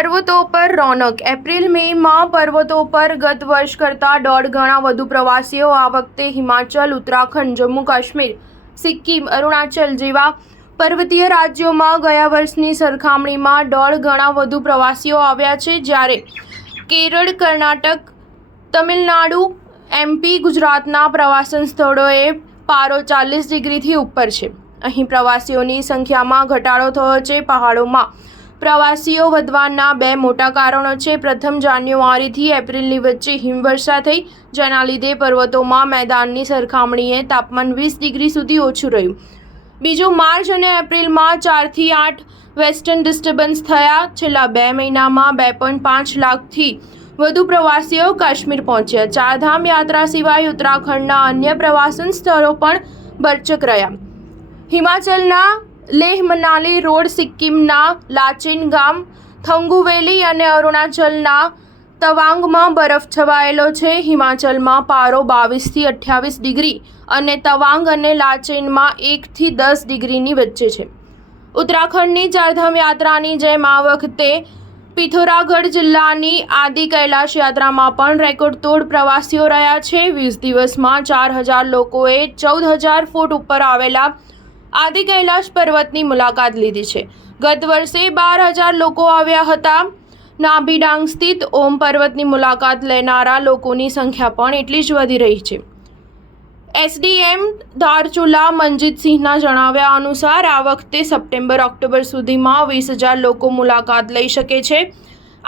પર્વતો પર રોનક એપ્રિલ મેમાં પર્વતો પર ગત વર્ષ કરતાં 1.5 ગણા વધુ પ્રવાસીઓ આ વખતે હિમાચલ, ઉત્તરાખંડ, જમ્મુ કાશ્મીર, સિક્કિમ, અરુણાચલ જેવા પર્વતીય રાજ્યોમાં ગયા વર્ષની સરખામણીમાં 1.5 ગણા વધુ પ્રવાસીઓ આવ્યા છે, જ્યારે કેરળ, કર્ણાટક, તમિલનાડુ, એમપી, ગુજરાતના પ્રવાસન સ્થળોએ પારો 40 ડિગ્રીથી ઉપર છે. અહીં પ્રવાસીઓની સંખ્યામાં ઘટાડો થયો છે. પહાડોમાં પ્રવાસીઓ વધવાના 2 મોટા કારણો છે. પ્રથમ, જાન્યુઆરીથી એપ્રિલની વચ્ચે હિમવર્ષા થઈ, જેના લીધે પર્વતોમાં મેદાનની સરખામણીએ તાપમાન 20 ડિગ્રી સુધી ઓછું રહ્યું. બીજું, માર્ચ અને એપ્રિલમાં 4 થી 8 વેસ્ટર્ન ડિસ્ટર્બન્સ થયા. છેલ્લા 2 મહિનામાં 2.5 લાખથી વધુ પ્રવાસીઓ કાશ્મીર પહોંચ્યા. ચારધામ યાત્રા સિવાય ઉત્તરાખંડના અન્ય પ્રવાસન સ્થળો પણ બરચક રહ્યા. હિમાચલના લેહ મનાલી રોડ, સિક્કિમના લાચેન ગામ, થંગુ વેલી અને અરુણાચલના તવાંગમાં બરફ છવાયેલો છે. હિમાચલમાં પારો 22 થી 28 ડિગ્રી અને તવાંગ અને લાચેનમાં 1 થી 10 ડિગ્રીની વચ્ચે છે. ઉત્તરાખંડની ચારધામ યાત્રાની જેમ આ વખતે પિથોરાગઢ જિલ્લાની આદિ કૈલાશ યાત્રામાં પણ રેકોર્ડતોડ પ્રવાસીઓ રહ્યા છે. 20 દિવસમાં 4,000 લોકોએ 14,000 ફૂટ ઉપર આવેલા આદિ કૈલાશ પર્વતની મુલાકાત લીધી છે. ગત વર્ષે 12,000 લોકો આવ્યા હતા. નાભી ડાંગ સ્થિત ઓમ પર્વતની મુલાકાત લેનારા લોકોની સંખ્યા પણ એટલી જ વધી રહી છે. એસડીએમ ધારચુલા મનજીતસિંહના જણાવ્યા અનુસાર આ વખતે સપ્ટેમ્બર-ઓક્ટોબર સુધીમાં 20,000 લોકો મુલાકાત લઈ શકે છે.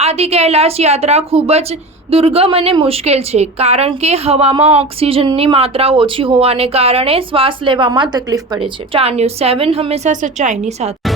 આદિ કૈલાશ યાત્રા ખૂબ જ દુર્ગમ અને મુશ્કેલ છે, કારણ કે હવામાં ઓક્સિજનની માત્રા ઓછી હોવાને કારણે શ્વાસ લેવામાં તકલીફ પડે છે. સ્ટાર ન્યૂઝ 7 હંમેશા સચ્ચાઈની સાથે.